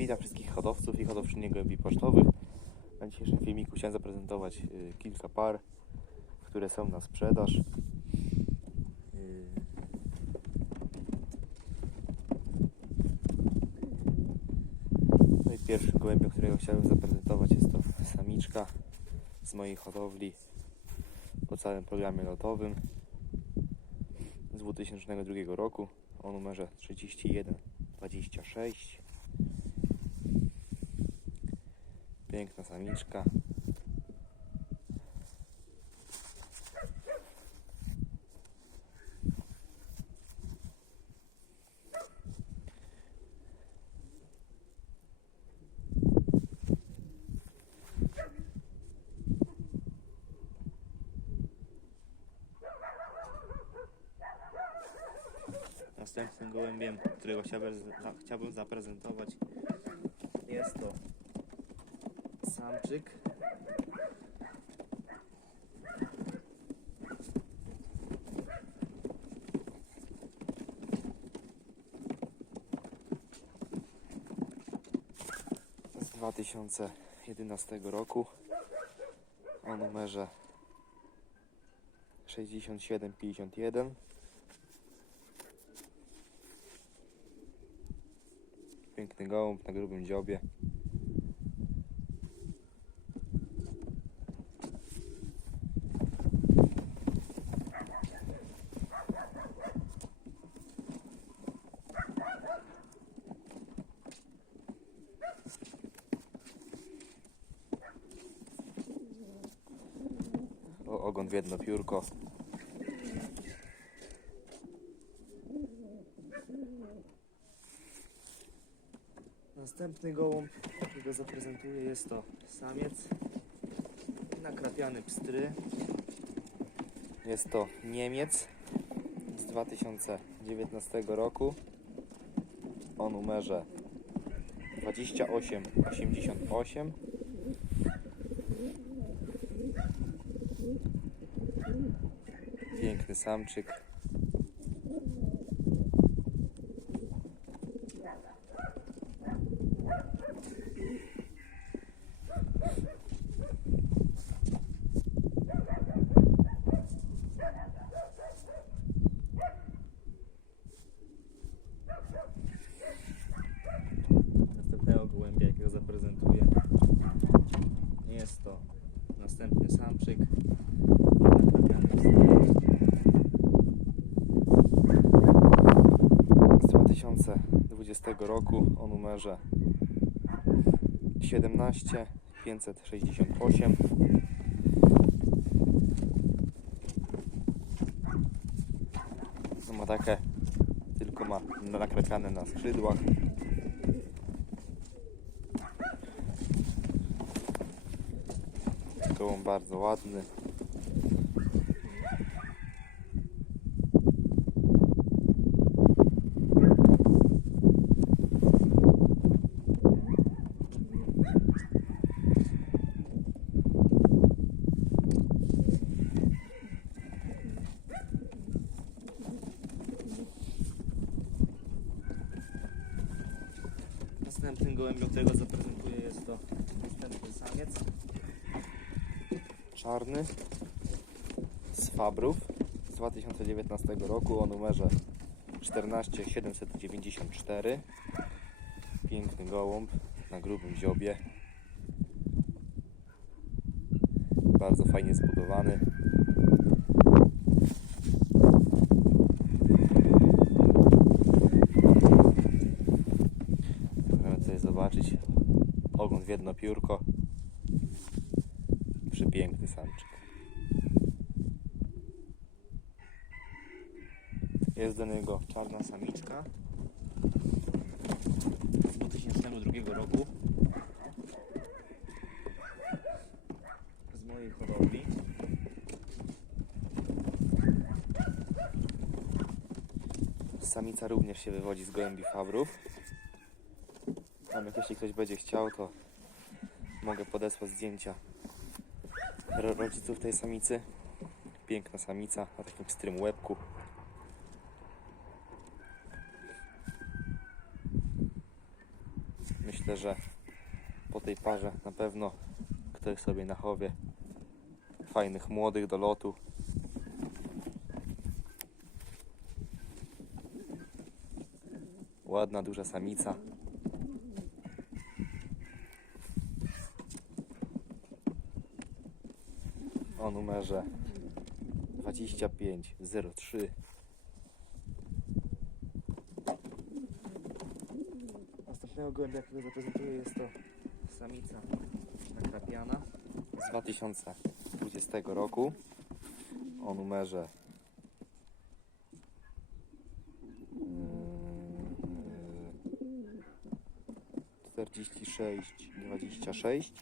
Witam wszystkich hodowców i hodowczynie gołębi pocztowych. Na dzisiejszym filmiku chciałem zaprezentować y, kilka par, które są na sprzedaż. Y, No i pierwszym gołębiem, którego chciałem zaprezentować jest to samiczka z mojej hodowli po całym programie lotowym z 2002 roku o numerze 3126. Piękna samiczka. Następnym gołębiem, którego chciałbym, za- chciałbym zaprezentować jest to samczyk. Z 2011 roku o numerze 6751. Piękny gołąb na grubym dziobie. O, ogon w jedno piórko. Następny gołąb, którego zaprezentuję, jest to samiec nakrapiany pstry. Jest to Niemiec z 2019 roku o numerze 2888. Piękny samczyk. Następnego gołębia, jakiego zaprezentuję, jest to następny samczyk. nakrapiany pstry. z 2020 roku o numerze 17 568. No ma takie, tylko ma nakrapiane na skrzydłach. Gołąb bardzo ładny. Następnym gołębiem, którego zaprezentuję jest to następny samiec. Czarny z Fabrów z 2019 roku o numerze 14794. Piękny gołąb na grubym dziobie. Bardzo fajnie zbudowany. Możemy tutaj zobaczyć ogon w jedno piórko. Przepiękny samczyk. Jest do niego czarna samiczka z 2002 roku z mojej hodowli. Samica również się wywodzi z gołębi fabrów. Tam jeśli ktoś będzie chciał, to mogę podesłać zdjęcia ro- rodziców tej samicy. Piękna samica na takim pstrym łebku. Myślę, że po tej parze na pewno ktoś sobie na chowie fajnych młodych do lotu. Ładna, duża samica. O numerze 2503. Następnego gołębia, który zaprezentuję jest to samica nakrapiana z 2020 roku o numerze yy, 46 26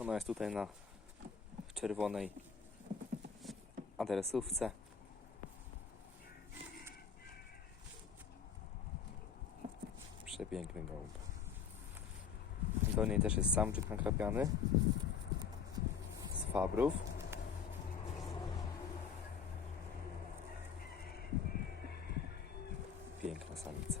Ona jest tutaj na czerwonej adresówce. Przepiękny gołąb. Do niej też jest samczyk nakrapiany z fabrów. Piękna samica.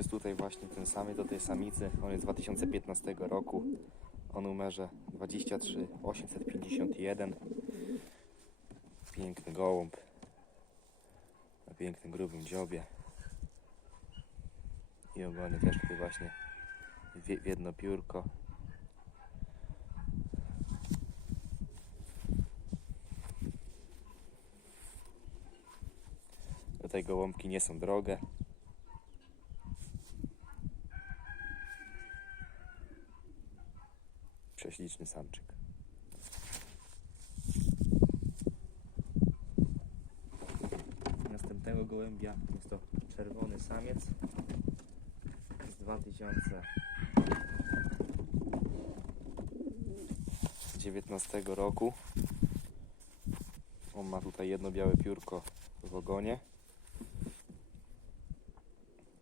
Jest tutaj właśnie ten samy do tej samicy. On jest z 2015 roku o numerze 23851. Piękny gołąb na pięknym grubym dziobie. I ogólnie też tutaj właśnie w jedno piórko. Tutaj gołąbki nie są drogie. Prześliczny samczyk. Następnego gołębia jest to czerwony samiec z 2019 roku. On ma tutaj jedno białe piórko w ogonie.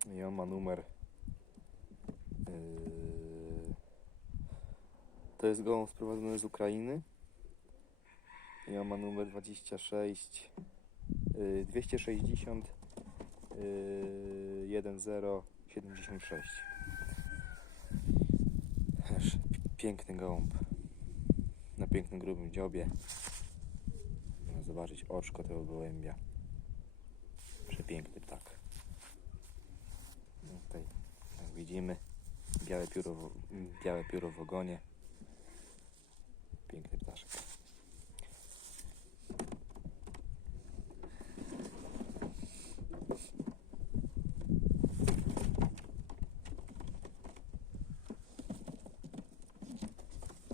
I on ma numer yy, to jest gołąb sprowadzony z Ukrainy. On ma numer 26 yy, 260 yy, 1076. Też Piękny gołąb. Na pięknym grubym dziobie. Można zobaczyć oczko tego gołębia. Przepiękny ptak. No Tutaj, jak widzimy, białe pióro, białe pióro w ogonie. Piękny ptaszek.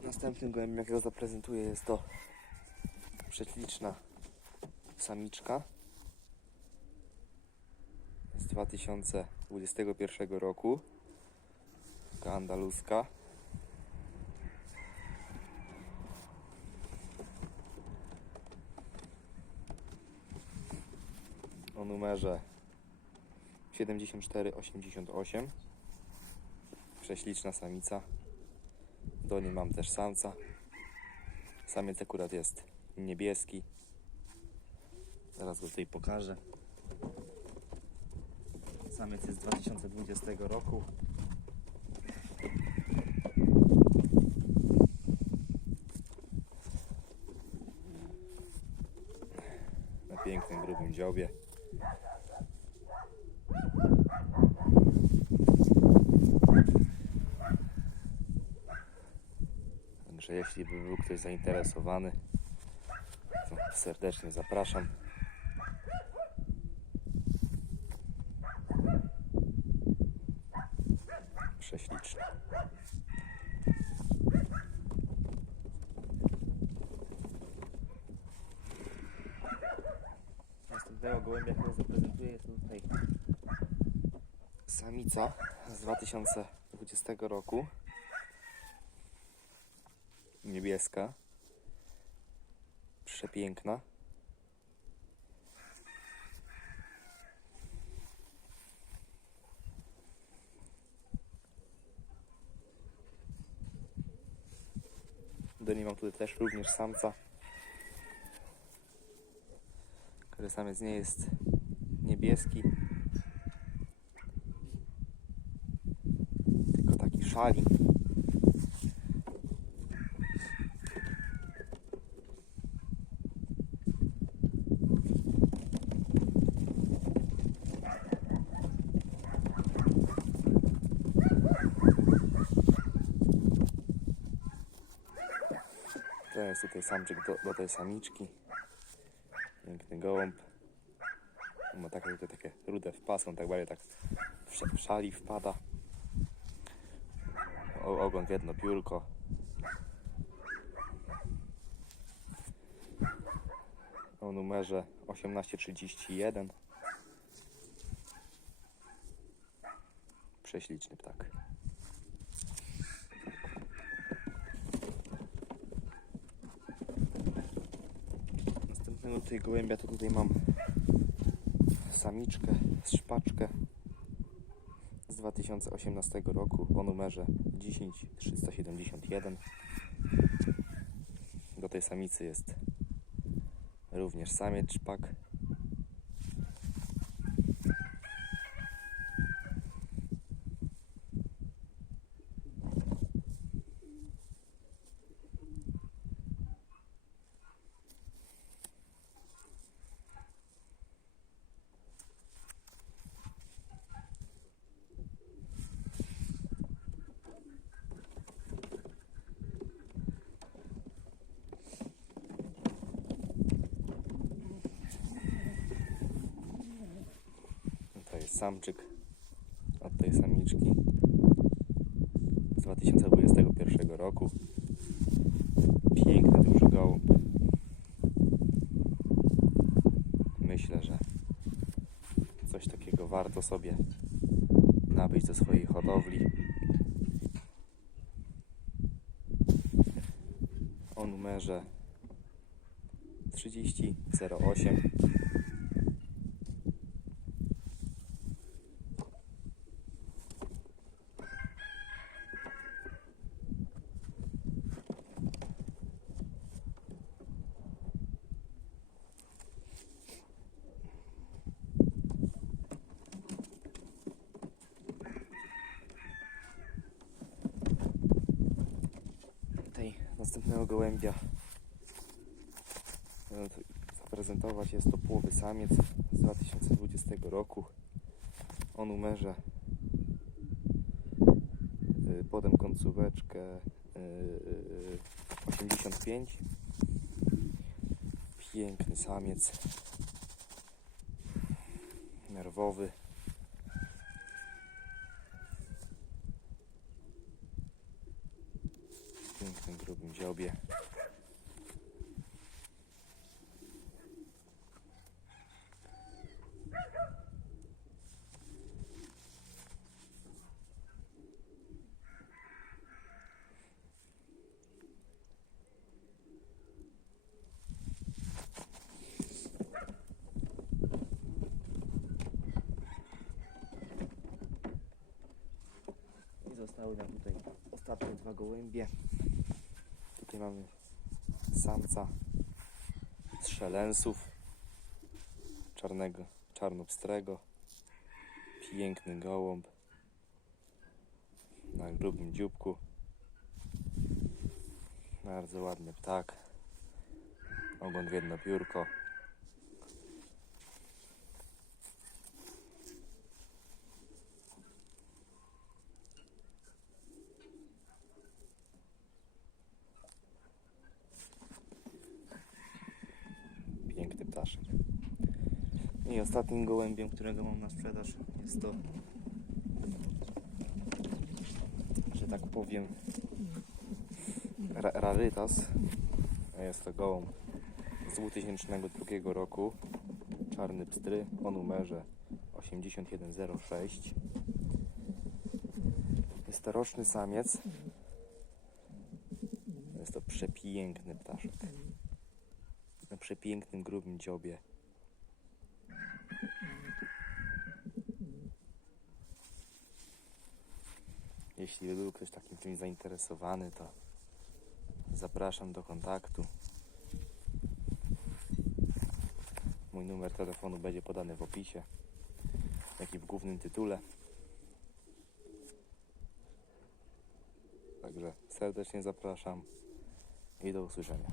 Następnym gołębiem, jakiego zaprezentuję, jest to prześliczna samiczka z 2021 roku. Andaluska. O numerze 7488. Prześliczna samica. Do niej mam też samca. Samiec akurat jest niebieski. Zaraz go tutaj pokażę. Samiec jest z 2020 roku. Na pięknym, grubym dziobie. Także jeśli by był ktoś zainteresowany, to serdecznie zapraszam. Prześliczny. Następnego gołębia, samica z 2020 roku. Niebieska. Przepiękna. Do niej mam tutaj też również samca, który samiec nie jest niebieski. Szali. To jest tutaj samczyk do, do tej samiczki. Piękny gołąb. Ma takie, takie rude w pas, on tak bardziej tak w szali wpada. Ogon w jedno piórko. O numerze 1831. Prześliczny ptak. Następnego tutaj gołębia to tutaj mam samiczkę, szpaczkę z 2018 roku o numerze 10371. Do tej samicy jest również samiec szpak. To jest samczyk od tej samiczki z 2021 roku. Piękny, duży gołąb. Myślę, że coś takiego warto sobie nabyć do swojej hodowli. O numerze 3008. Tutaj następnego gołębia. Zaprezentować. Jest to połowy samiec z 2020 roku. O numerze y, podem końcóweczkę y, y, 85 piękny samiec. Nerwowy grubym dziobie zostały nam tutaj ostatnie dwa gołębie. Tutaj mamy samca z szelensów czarnego, czarnopstrego. Piękny gołąb na grubym dzióbku. Bardzo ładny ptak. Ogon w jedno piórko. Piękny ptaszek. I ostatnim gołębiem, którego mam na sprzedaż jest to, że tak powiem, ra rarytas. Jest to gołąb z 2002 roku. Czarny pstry o numerze 8106. Jest to roczny samiec. Jest to przepiękny ptaszek na przepięknym, grubym dziobie. Jeśli by był ktoś takim czymś zainteresowany, to Zapraszam do kontaktu. Mój numer telefonu będzie podany w opisie, jak i w głównym tytule. Także serdecznie zapraszam i do usłyszenia.